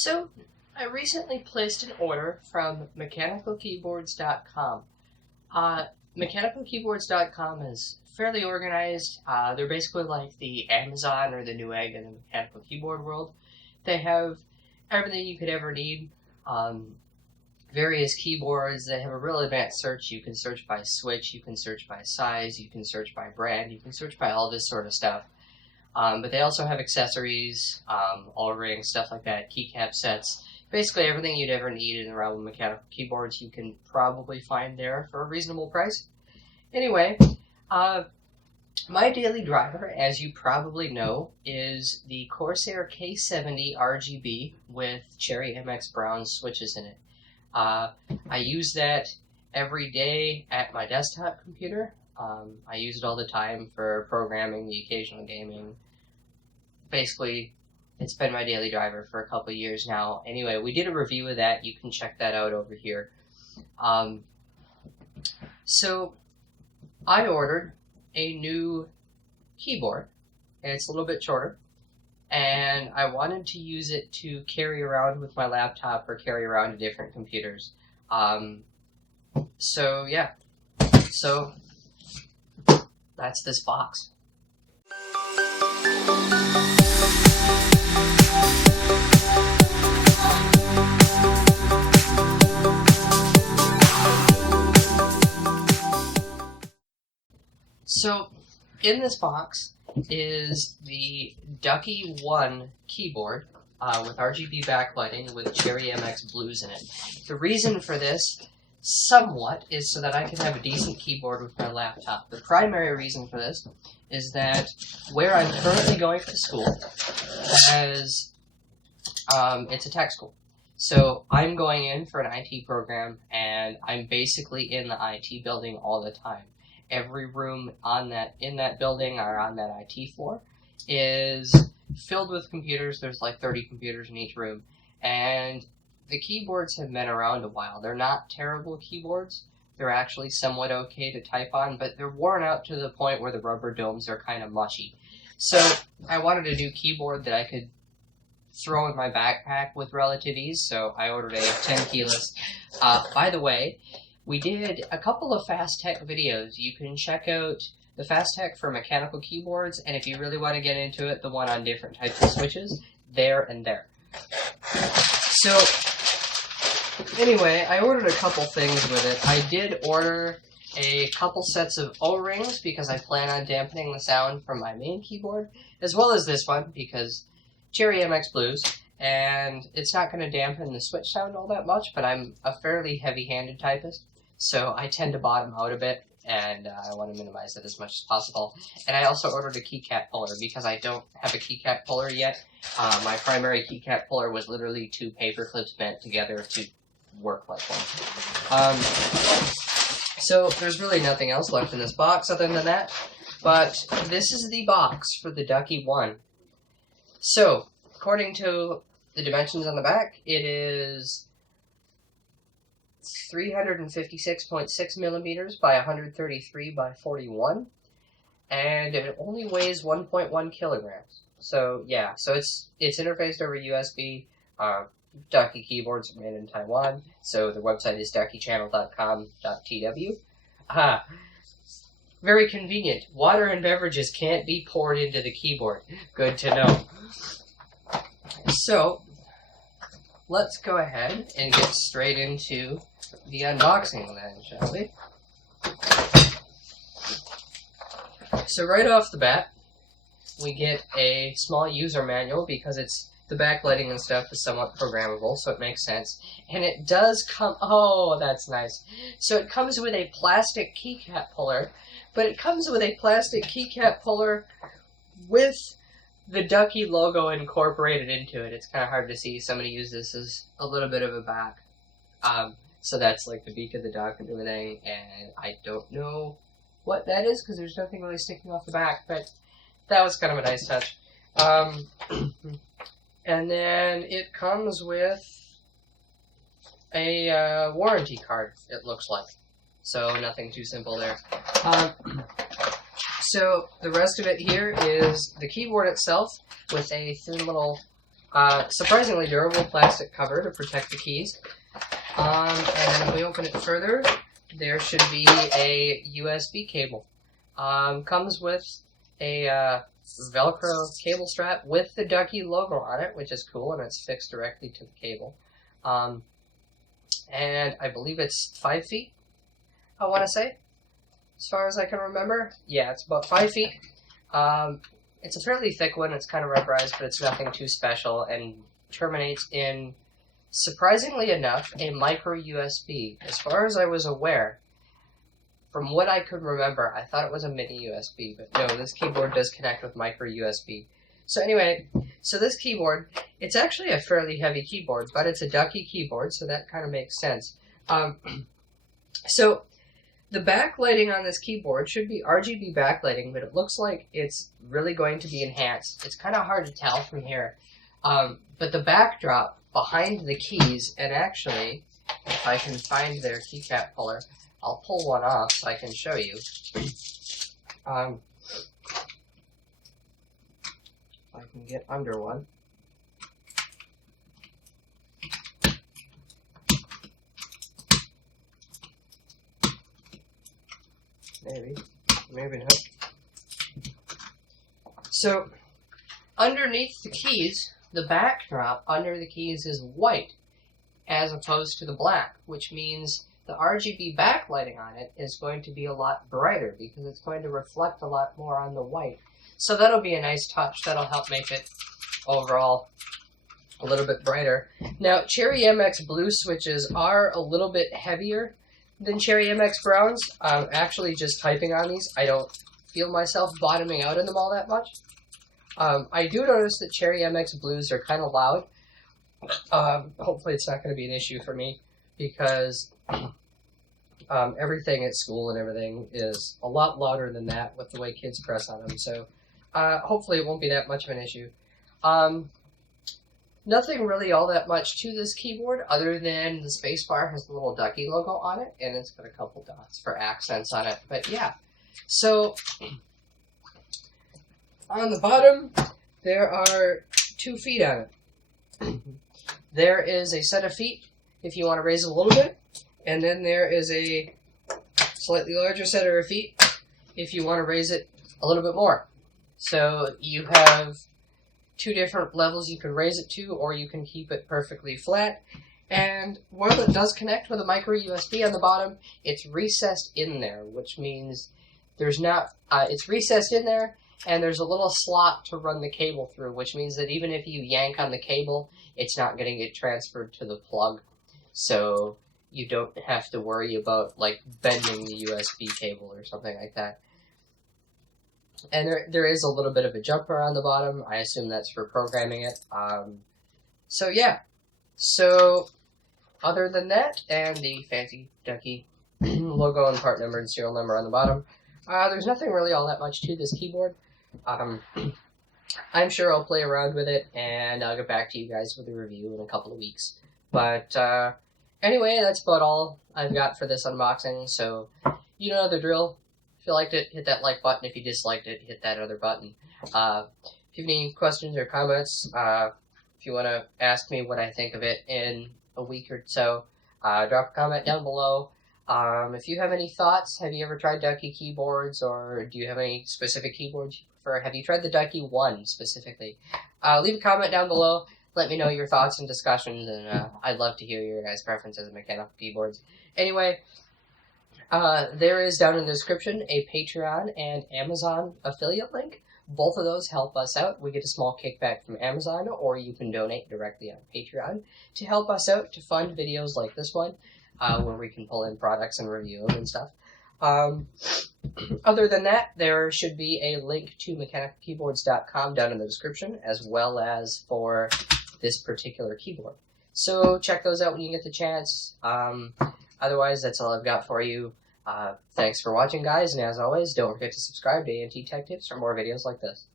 So, I recently placed an order from mechanicalkeyboards.com. Mechanicalkeyboards.com is fairly organized. They're basically like the Amazon or the Newegg in the mechanical keyboard world. They have everything you could ever need. Various keyboards. They have a real advanced search. You can search by switch, you can search by size, you can search by brand, you can search by all this sort of stuff. But they also have accessories, O-rings, stuff like that, keycap sets. Basically everything you'd ever need in the realm of mechanical keyboards you can probably find there for a reasonable price. Anyway, my daily driver, as you probably know, is the Corsair K70 RGB with Cherry MX Brown switches in it. I use that every day at my desktop computer. I use it all the time for programming, the occasional gaming. Basically, it's been my daily driver for a couple of years now. Anyway, we did a review of that. You can check that out over here. So, I ordered a new keyboard. It's a little bit shorter. And I wanted to use it to carry around with my laptop or carry around to different computers. So, yeah. So, that's this box. So, in this box is the Ducky One keyboard with RGB backlighting with Cherry MX blues in it. The reason for this, somewhat, is so that I can have a decent keyboard with my laptop. The primary reason for this is that where I'm currently going to school it's a tech school. So I'm going in for an IT program, and I'm basically in the IT building all the time. Every room in that building or on that IT floor is filled with computers. There's like 30 computers in each room, and the keyboards have been around a while. They're not terrible keyboards. They're actually somewhat okay to type on, but they're worn out to the point where the rubber domes are kind of mushy. So I wanted a new keyboard that I could throw in my backpack with relative ease, so I ordered a tenkeyless. By the way, we did a couple of fast tech videos. You can check out the fast tech for mechanical keyboards, and if you really want to get into it, the one on different types of switches, there and there. So, anyway, I ordered a couple things with it. I did order a couple sets of O-rings because I plan on dampening the sound from my main keyboard, as well as this one because Cherry MX Blues, and it's not going to dampen the switch sound all that much, but I'm a fairly heavy-handed typist, so I tend to bottom out a bit, and I want to minimize it as much as possible. And I also ordered a keycap puller because I don't have a keycap puller yet. My primary keycap puller was literally 2 paper clips bent together to work like one. So there's really nothing else left in this box other than that, but this is the box for the Ducky One. So, according to the dimensions on the back, it is 356.6 millimeters by 133 by 41, and it only weighs 1.1 kilograms. So yeah, so it's interfaced over USB. Ducky keyboards are made in Taiwan, so the website is duckychannel.com.tw. Very convenient. Water and beverages can't be poured into the keyboard. Good to know. So, let's go ahead and get straight into the unboxing then, shall we? So right off the bat, we get a small user manual because the backlighting and stuff is somewhat programmable, so it makes sense. And it does come, oh, that's nice. So it comes with a plastic keycap puller, but it comes with a plastic keycap puller with the Ducky logo incorporated into it. It's kind of hard to see. Somebody used this as a little bit of a back. So that's like the beak of the duck and everything, and I don't know what that is because there's nothing really sticking off the back, but that was kind of a nice touch. And then it comes with a warranty card, it looks like. So nothing too simple there. So the rest of it here is the keyboard itself with a thin little Surprisingly durable plastic cover to protect the keys. And then if we open it further, there should be a USB cable. Comes with a Velcro cable strap with the Ducky logo on it, which is cool, and it's fixed directly to the cable. And I believe it's 5 feet, I want to say, as far as I can remember. Yeah, it's about 5 feet. It's a fairly thick one. It's kind of rubberized, but it's nothing too special, and terminates in, surprisingly enough, a micro USB. As far as I was aware, from what I could remember, I thought it was a mini USB, but no, this keyboard does connect with micro USB. So anyway, so this keyboard, it's actually a fairly heavy keyboard, but it's a Ducky keyboard, so that kind of makes sense. So the backlighting on this keyboard should be RGB backlighting, but it looks like it's really going to be enhanced. It's kind of hard to tell from here. But the backdrop behind the keys, and actually, if I can find their keycap puller, I'll pull one off so I can show you. If I can get under one. Maybe not. So, underneath the keys, the backdrop under the keys is white, as opposed to the black, which means the RGB backlighting on it is going to be a lot brighter, because it's going to reflect a lot more on the white. So that'll be a nice touch. That'll help make it, overall, a little bit brighter. Now, Cherry MX blue switches are a little bit heavier than Cherry MX browns. Actually, just typing on these, I don't feel myself bottoming out in them all that much. I do notice that Cherry MX blues are kind of loud. Hopefully it's not going to be an issue for me, because everything at school and everything is a lot louder than that with the way kids press on them. So hopefully it won't be that much of an issue. Nothing really all that much to this keyboard, other than the spacebar has the little Ducky logo on it, and it's got a couple dots for accents on it. But yeah, so on the bottom, there are 2 feet on it. There is a set of feet if you want to raise it a little bit, and then there is a slightly larger set of feet if you want to raise it a little bit more. So you have 2 different levels you can raise it to, or you can keep it perfectly flat. And while it does connect with a micro USB on the bottom, it's recessed in there, which means there's not, it's recessed in there, and there's a little slot to run the cable through, which means that even if you yank on the cable, it's not going to get transferred to the plug. So you don't have to worry about, like, bending the USB cable or something like that. And there is a little bit of a jumper on the bottom. I assume that's for programming it. So yeah. So other than that, and the fancy Ducky logo and part number and serial number on the bottom, there's nothing really all that much to this keyboard. I'm sure I'll play around with it, and I'll get back to you guys with a review in a couple of weeks. But anyway, that's about all I've got for this unboxing. So you know the drill. If you liked it, hit that like button. If you disliked it, hit that other button. If you have any questions or comments, if you want to ask me what I think of it in a week or so, drop a comment down below. If you have any thoughts, have you ever tried Ducky keyboards, or do you have any specific keyboards you prefer? Have you tried the Ducky One specifically? Leave a comment down below. Let me know your thoughts and discussions, and I'd love to hear your guys' preferences of mechanical keyboards. Anyway, there is down in the description a Patreon and Amazon affiliate link. Both of those help us out. We get a small kickback from Amazon, or you can donate directly on Patreon to help us out to fund videos like this one, where we can pull in products and review them and stuff. Other than that, there should be a link to mechanicalkeyboards.com down in the description, as well as for this particular keyboard. So check those out when you get the chance. Otherwise, that's all I've got for you. Thanks for watching, guys, and as always, don't forget to subscribe to ANT Tech Tips for more videos like this.